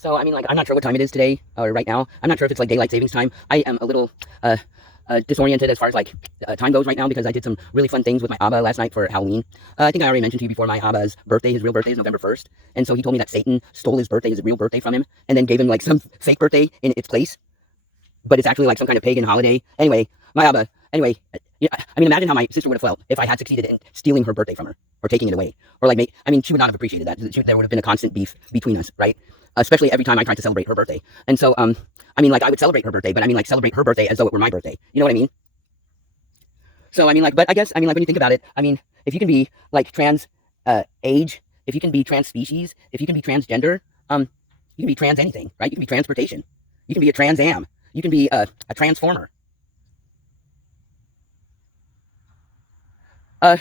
So, I mean, like, I'm not sure what time it is today, or right now. I'm not sure if it's, like, daylight savings time. I am a little, disoriented as far as, like, time goes right now because I did some really fun things with my Abba last night for Halloween. I think I already mentioned to you before, my Abba's birthday, his real birthday is November 1st. And so he told me that Satan stole his birthday, his real birthday from him, and then gave him, like, some fake birthday in its place. But it's actually, like, some kind of pagan holiday. Anyway, my Abba, anyway, yeah, I mean, imagine how my sister would have felt if I had succeeded in stealing her birthday from her, or taking it away. Or, like, I mean, she would not have appreciated that. There would have been a constant beef between us, right? Especially every time I tried to celebrate her birthday. And so, I mean, like, I would celebrate her birthday, but I mean, like, celebrate her birthday as though it were my birthday. You know what I mean? So, I mean, like, but I guess, I mean, like, when you think about it, I mean, if you can be, like, trans, age, if you can be trans species, if you can be transgender, you can be trans anything, right? You can be transportation. You can be a Trans Am. You can be a transformer. So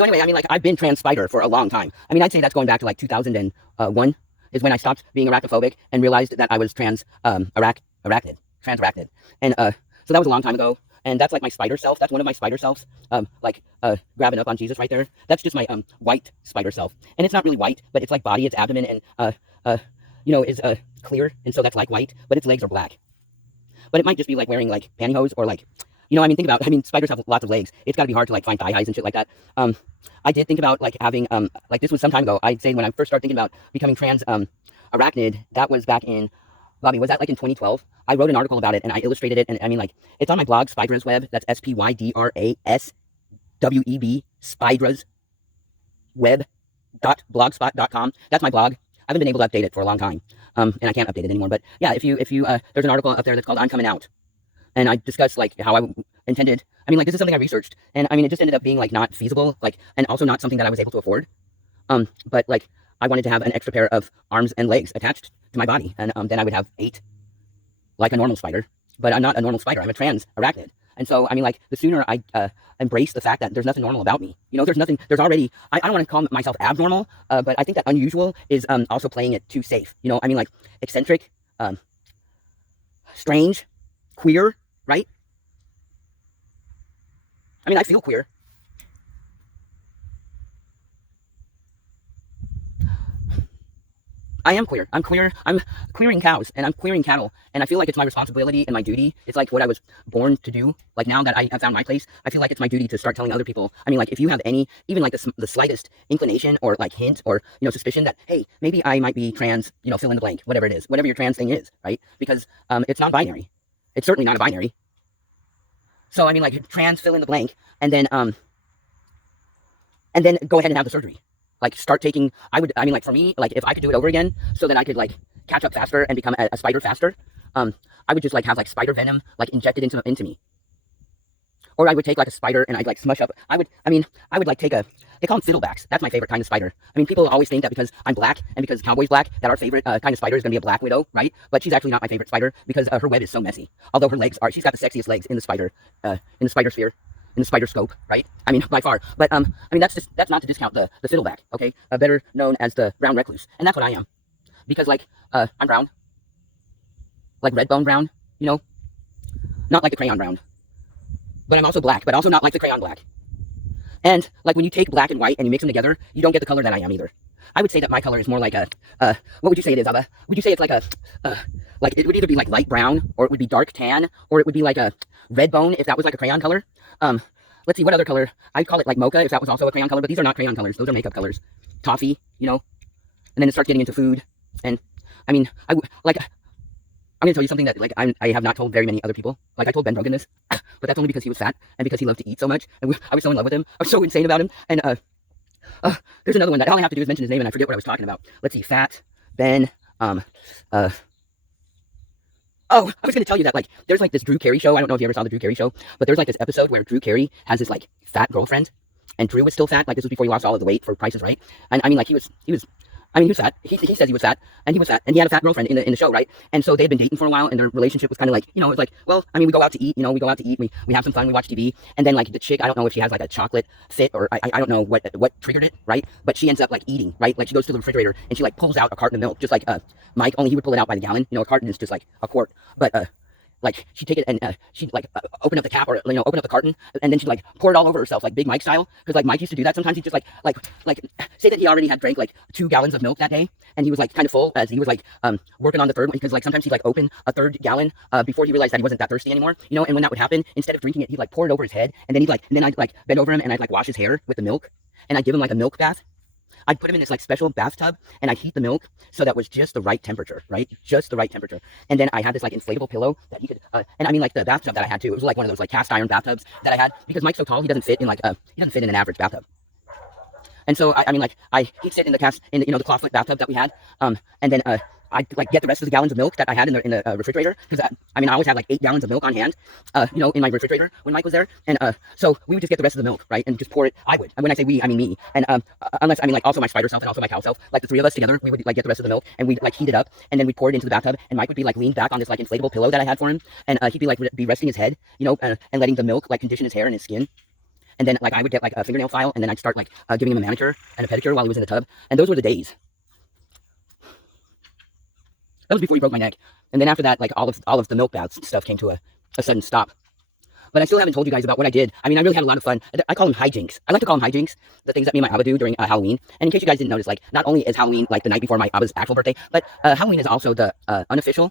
anyway, I mean, like, I've been trans spider for a long time. I mean, I'd say that's going back to, like, 2001 is when I stopped being arachnophobic and realized that I was trans, trans-arachnid. And, so that was a long time ago. And that's, like, my spider self. That's one of my spider selves, grabbing up on Jesus right there. That's just my, white spider self. And it's not really white, but it's, like, body, its abdomen, and, you know, is, clear. And so that's, like, white, but its legs are black. But it might just be, like, wearing, like, pantyhose or, like, you know, I mean, think about, I mean, spiders have lots of legs. It's gotta be hard to, like, find thigh highs and shit like that. I did think about, like, having, like, this was some time ago. I'd say when I first started thinking about becoming trans, arachnid, that was back in, Bobby, was that, like, in 2012? I wrote an article about it, and I illustrated it, and, I mean, like, it's on my blog, spydrasweb. That's SPYDRASWEB, spydrasweb.blogspot.com. That's my blog. I haven't been able to update it for a long time, and I can't update it anymore. But, yeah, if you, there's an article up there that's called I'm Coming Out. And I discussed, like, how I intended, I mean, like, this is something I researched, and, I mean, it just ended up being, like, not feasible, like, and also not something that I was able to afford, but, like, I wanted to have an extra pair of arms and legs attached to my body, and, then I would have 8, like a normal spider, but I'm not a normal spider, I'm a trans arachnid, and so, I mean, like, the sooner I, embrace the fact that there's nothing normal about me, you know, there's already, I don't want to call myself abnormal, but I think that unusual is, also playing it too safe, you know, I mean, like, eccentric, strange, queer, right? I mean, I feel queer. I am queer. I'm queer. I'm queering cows, and I'm queering cattle, and I feel like it's my responsibility and my duty. It's like what I was born to do. Like, now that I have found my place, I feel like it's my duty to start telling other people. I mean, like, if you have any, even like the slightest inclination or like hint or, you know, suspicion that, hey, maybe I might be trans, you know, fill in the blank, whatever it is, whatever your trans thing is, right? Because it's not binary. It's certainly not a binary. So, I mean, like, trans, fill in the blank, and then go ahead and have the surgery. Like, start taking, I mean, like, for me, like, if I could do it over again so that I could, like, catch up faster and become a spider faster, I would just, like, have, like, spider venom, like, injected into me. Or I would take, like, a spider and I'd, like, smush up, I would, like, take they call them fiddlebacks. That's my favorite kind of spider. I mean, people always think that because I'm black and because Cowboy's black, that our favorite kind of spider is going to be a black widow, right? But she's actually not my favorite spider because her web is so messy. Although her legs are, she's got the sexiest legs in the spider sphere, in the spider scope, right? I mean, by far. But, I mean, that's not to discount the fiddleback, okay? Better known as the brown recluse. And that's what I am. Because, like, I'm brown. Like red bone brown, you know? Not like the crayon brown. But I'm also black, but also not like the crayon black. And, like, when you take black and white and you mix them together, you don't get the color that I am either. I would say that my color is more like a, what would you say it is, Abba? Would you say it's like a, like, it would either be like light brown, or it would be dark tan, or it would be like a red bone if that was like a crayon color? Let's see, what other color? I'd call it like mocha if that was also a crayon color, but these are not crayon colors. Those are makeup colors. Toffee, you know? And then it starts getting into food. And, I mean, I'm going to tell you something that, like, I have not told very many other people. Like, I told Ben Brogan this, but that's only because he was fat and because he loved to eat so much. And I was so in love with him. I was so insane about him. And there's another one that all I have to do is mention his name and I forget what I was talking about. Let's see, Fat, Ben, oh, I was going to tell you that, like, there's, like, this Drew Carey show. I don't know if you ever saw the Drew Carey show, but there's, like, this episode where Drew Carey has this, like, fat girlfriend. And Drew was still fat. Like, this was before he lost all of the weight for Price is Right. And, I mean, like, he was fat. He says he was fat, and he was fat, and he had a fat girlfriend in the show, right? And so they had been dating for a while, and their relationship was kind of like, you know, it was like, well, I mean, we go out to eat, you know, we have some fun, we watch TV, and then, like, the chick, I don't know if she has, like, a chocolate fit, or I don't know what triggered it, right? But she ends up, like, eating, right? Like, she goes to the refrigerator, and she, like, pulls out a carton of milk, just like Mike, only he would pull it out by the gallon. You know, a carton is just, like, a quart. But, like she'd take it and she'd like open up the cap or open up the carton, and then she'd like pour it all over herself like Big Mike style. Because like Mike used to do that sometimes. He'd just like say that he already had drank like 2 gallons of milk that day, and he was like kind of full as he was like working on the third one, because like sometimes he'd like open a 3rd gallon before he realized that he wasn't that thirsty anymore, and when that would happen, instead of drinking it, he'd like pour it over his head, and then I'd like bend over him and I'd like wash his hair with the milk, and I'd give him like a milk bath. I'd put him in this like special bathtub, and I'd heat the milk so that was just the right temperature, right? Just the right temperature. And then I had this like inflatable pillow that he could, and I mean like the bathtub that I had too, it was like one of those like cast iron bathtubs that I had, because Mike's so tall, he doesn't fit in an average bathtub. And so I mean like he'd sit in the the clawfoot bathtub that we had, and then I'd like get the rest of the gallons of milk that I had in the refrigerator, because I always had like 8 gallons of milk on hand, in my refrigerator when Mike was there, and so we would just get the rest of the milk, right, and just pour it. I would, and when I say we, I mean me, and unless like also my spider self and also my cow self, like the 3 of us together, we would like get the rest of the milk and we'd like heat it up, and then we'd pour it into the bathtub, and Mike would be like leaned back on this like inflatable pillow that I had for him, and he'd be like be resting his head, and letting the milk like condition his hair and his skin. And then like I would get like a fingernail file, and then I'd start like giving him a manicure and a pedicure while he was in the tub, and those were the days. That was before he broke my neck. And then after that, like all of the milk baths stuff came to a sudden stop. But I still haven't told you guys about what I did. I mean, I really had a lot of fun. I call them hijinks. I like to call them hijinks, the things that me and my Abba do during Halloween. And in case you guys didn't notice, like not only is Halloween like the night before my Abba's actual birthday, but Halloween is also the unofficial,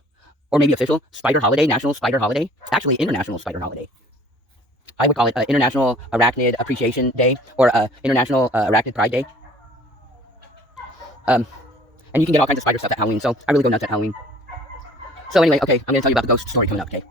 or maybe official, spider holiday, national spider holiday. Actually, international spider holiday. I would call it International Arachnid Appreciation Day, or International Arachnid Pride Day. And you can get all kinds of spider stuff at Halloween, so I really go nuts at Halloween. So anyway, okay, I'm going to tell you about the ghost story coming up, okay?